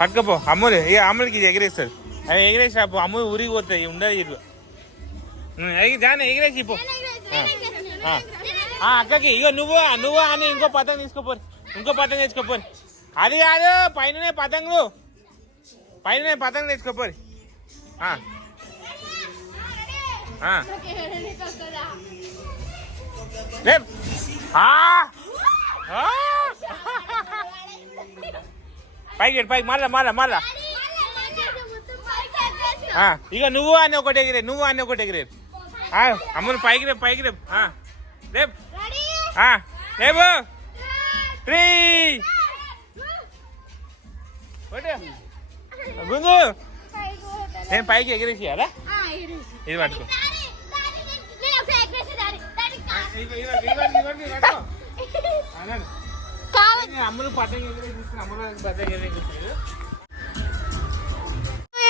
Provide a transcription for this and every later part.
పట్టుకపో అమ్ములు ఇక అమ్ములకి ఇది ఎగిరేస్తుంది అవి ఎగిరేసి అమ్ములు ఊరికి పోతాయి ఉండదు ఇల్లు దాన్ని ఎగిరేసి పో అక్కకి ఇగో నువ్వు అని ఇంకో పతంగ తీసుకోపోరు ఇంకో పతంగ తెచ్చుకోపోరు అది కాదు పైననే పతంగులు తెచ్చుకోపోరు పైకి మళ్ళా ఇక నువ్వు అని ఒకటి ఎగిరే అమ్ములు పైకి రేపు రేపు రేపు 3 గుంజు నేను పైకి ఎగిరేసియాలా ఇది పట్టుకో అమ్ములు పతంగ ఎగిరేసి అమ్ములు పతంగ ఎగిరేసి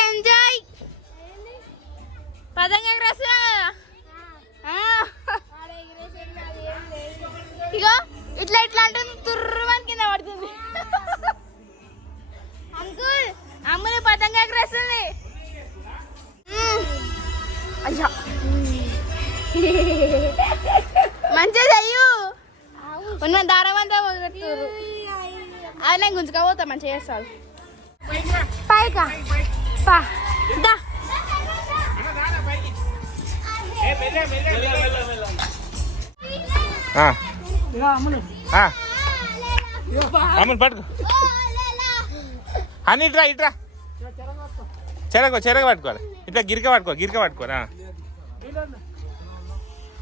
ఎంజాయ్ పతంగ ఎగరేస్తా ఇగో ఇట్లా అంటుంది తుర్రమని కింద పడుతుంది అంకుల్ అమ్ములు పతంగ ఎగరేస్తుంది అయ్యా మంచిది అయ్యో ఉన్న దారం అంతా అది నేను గుంజుకపోతా మంచిగా చేస్తాను పైకా పా దా అమ్ములు పట్టుకో అని ఇట్రా చెరగ పట్టుకోవాలి ఇట్లా గిరిక పట్టుకోరా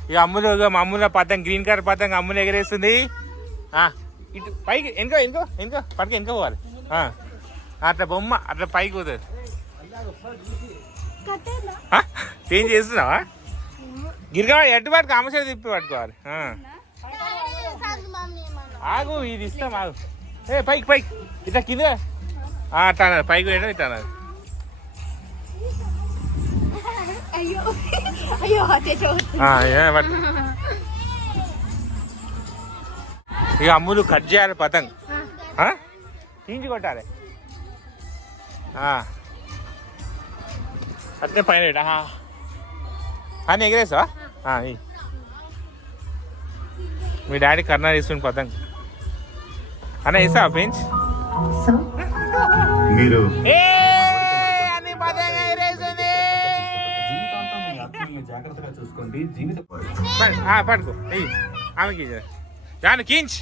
ఇక అమ్ముల పతంగ గ్రీన్ కలర్ పతంగ అమ్ములు ఎగరేస్తుంది ఇటు పైకి ఎనుకో పట్టుకు వెనుక పోవాలి అట్లా బొమ్మ అట్లా పైకి పోతుంది ఏం చేస్తున్నావా గిరిక ఎట్టు పట్టుకో అమ్మసే తిప్పి పట్టుకోవాలి ఆగు ఇది ఇస్తాం ఆగు పైకి ఇట్లా కింద అట్లా అన్నారు పైకి వేయడం ఇట్లా అన్నారు ఇక అమ్ములు కట్ చేయాలి పతంగ్ తీంచి కొట్టాలి అట్లే పైన అని ఎగిరేసా మీ డాడీ కర్ణా తీసుకుని పతంగ్ అన్న వేసా పెంచ్ మీరు జాగ్రత్తగా చూసుకోండి జీవిత పడుకో ఆమెకి జాను కించ్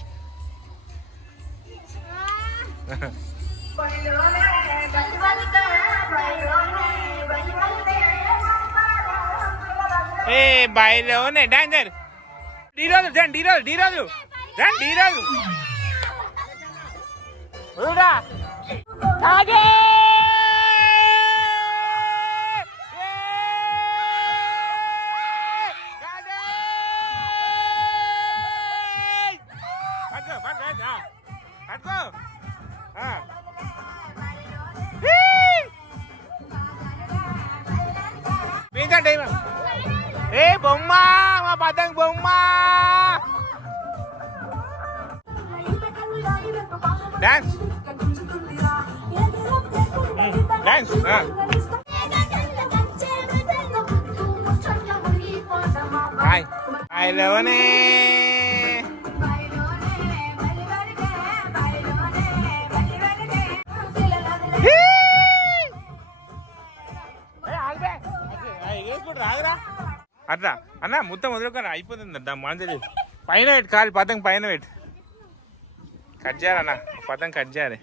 బయలోనే డాంజర్ డీరోజు తాగే బొమ్మ మా పతంగ్ బొమ్మ డాన్స్ హాయ్ లవనే రాదురా అట్లా అన్న మొత్తం వదులుకొని అయిపోతుంది దా మాంజలి పైన పెట్టి కాలి పతంగ పైన పెట్టి కట్ చేయాలన్న పతంగ కట్ చేయాలి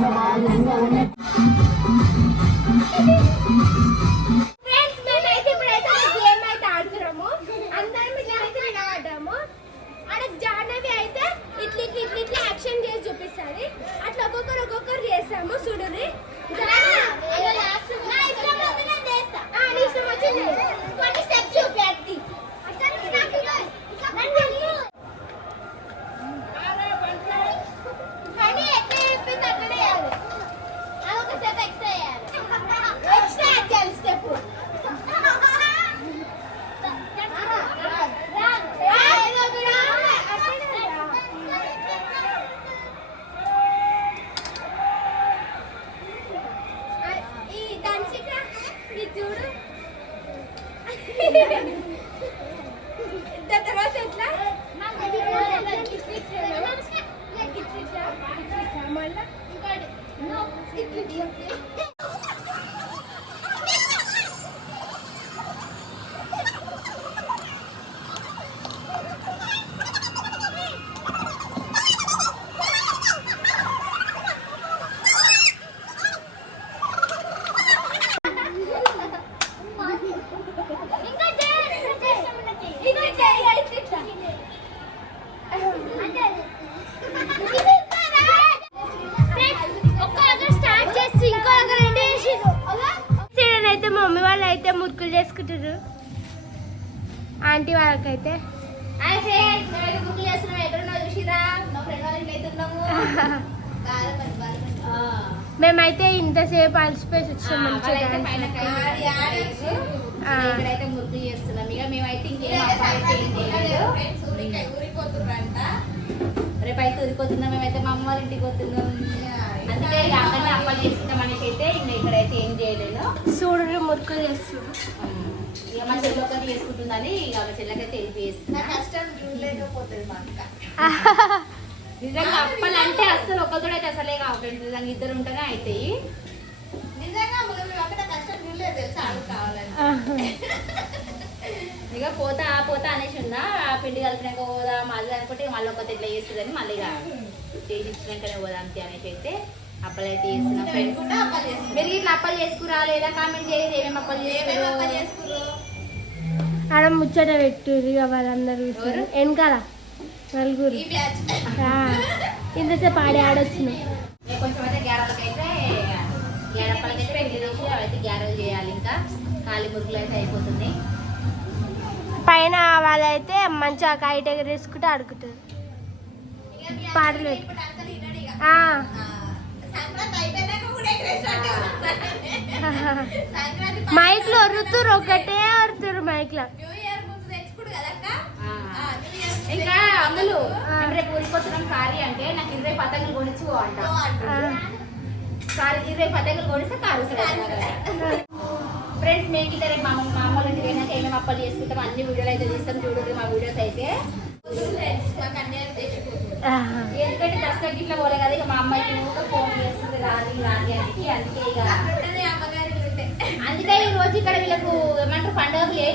ఫ్రెండ్స్ మేమైతే ఇప్పుడైతే గేమ్ అయితే ఆడుతున్నాము. అందరం ఇట్లా అయితే నిలబడ్డాము. ఆడ జాహ్నవి అయితే ఇట్లా ఇట్లా ఇట్లా ఇట్లా యాక్షన్ చేసి చూపిస్తుంది. అట్లా ఒక్కొక్కరు చేసాము. చూడుని కొన్ని స్టెప్స్ చూపి కానీ ఎట్లా చెప్పింది అట్లనే చేయాలి. ఒక స్టెప్ ఎక్స్ట్రా చేయాలి. ఎక్స్ట్రా చేయాలి స్టెప్. ఈ దంచిక ఇది చూడు. దాని తర్వాత ఎట్లా మళ్ళా అయితే మా మమ్మీ వాళ్ళు అయితే మురుకులు చేసుకుంటారు. ఆంటీ వాళ్ళకైతే మేమైతే ఇంతసేపు అలసిపోయి వచ్చాం. ఇక్కడైతే మురుకులు చేస్తున్నాం. ఇక మేమైతే రేపైతే ఊరిపోతున్నాం. మేమైతే మా అమ్మ వాళ్ళ ఇంటికి పోతున్నాం. అందుకే ఇక అక్కడనే అప్పాలు చేసుకుంటాం అనేసి అయితే ఇంకా ఇక్కడైతే ఏం చేయలేదు. చూడు మురుకులు చేస్తున్నాం. ఇక మా చెల్లి ఒకటి చేసుకుంటుందని ఇక మా చెల్లకైతే హెల్ప్ చేస్తున్నా. కష్టం చూడలేకపోతుంది మా అక్క. నిజంగా అప్పాలు అంటే అసలు ఒకతోడు అయితే అసలే కావు ఫ్రెండ్స్. నిజంగా ఇద్దరు ఉంటేనే అవుతాయి. నిజంగా మేము అక్కడ కష్టం చూడలేదు తెలుసా అడుగు కావాలని. ఇక పోతా అనేసి ఉన్నా. ఆ పిండి కలిపినాక పోదాం అది అనుకుంటే మళ్ళీ ఒకటి ఇట్లా చేస్తుందని మళ్ళీ ఇక చేసి ఇచ్చినాకనే పోదాం అనేసి అయితే అప్పలు అయితే చేస్తున్నాం ఫ్రెండ్స్. మీరు ఇట్లా అప్పలు చేసుకురా లేదా కామెంట్ చేయదు ఏమేమి అప్పలు చేసుకురు. ఆడ ముచ్చట పెట్టుర్రు వాళ్ళందరూ వెనకాల నలుగురు. ఇంతసేపు ఆడొచ్చినాం. కొంచెం అయితే గ్యారెలకైతే గ్యారప్పలకైతే పెళ్లి చేసి అవైతే గ్యారెలు చేయాలి. ఇంకా కాలి మురుకులు అయితే అయిపోతుంది. పైన వాళ్ళైతే మంచిగా కైట్ ఎగరేసుకుంటూ ఆడుకుంటారు. పాటలు మైక్లో వరుతురు ఒకటే వరుతురు మైక్లో. ఇంకా అమ్ములు రేపు ఊరిపోతున్నాం కారీ అంటే నాకు 20 పతంగులు కొనిచ్చు అంట. 20 పతంగులు కొనిస్తే కారు ఫ్రెండ్స్. మేము ఇద్దరు మా అమ్మల ఇంటికి పోయినాక ఏమేమి అప్పాలు చేసుకుంటాం అన్ని వీడియోలు అయితే తీస్తాం. చూడండి మా వీడియోస్ అయితే. ఎందుకంటే దసరాకి ఇట్లా పోలే కదా ఇక మా అమ్మాయికి ఫోన్ చేస్తుంది రాని అని. అందుకే ఇక అందుకే ఈ రోజు ఇక్కడ వీళ్ళకు ఏమంటారు పండుగలు ఏం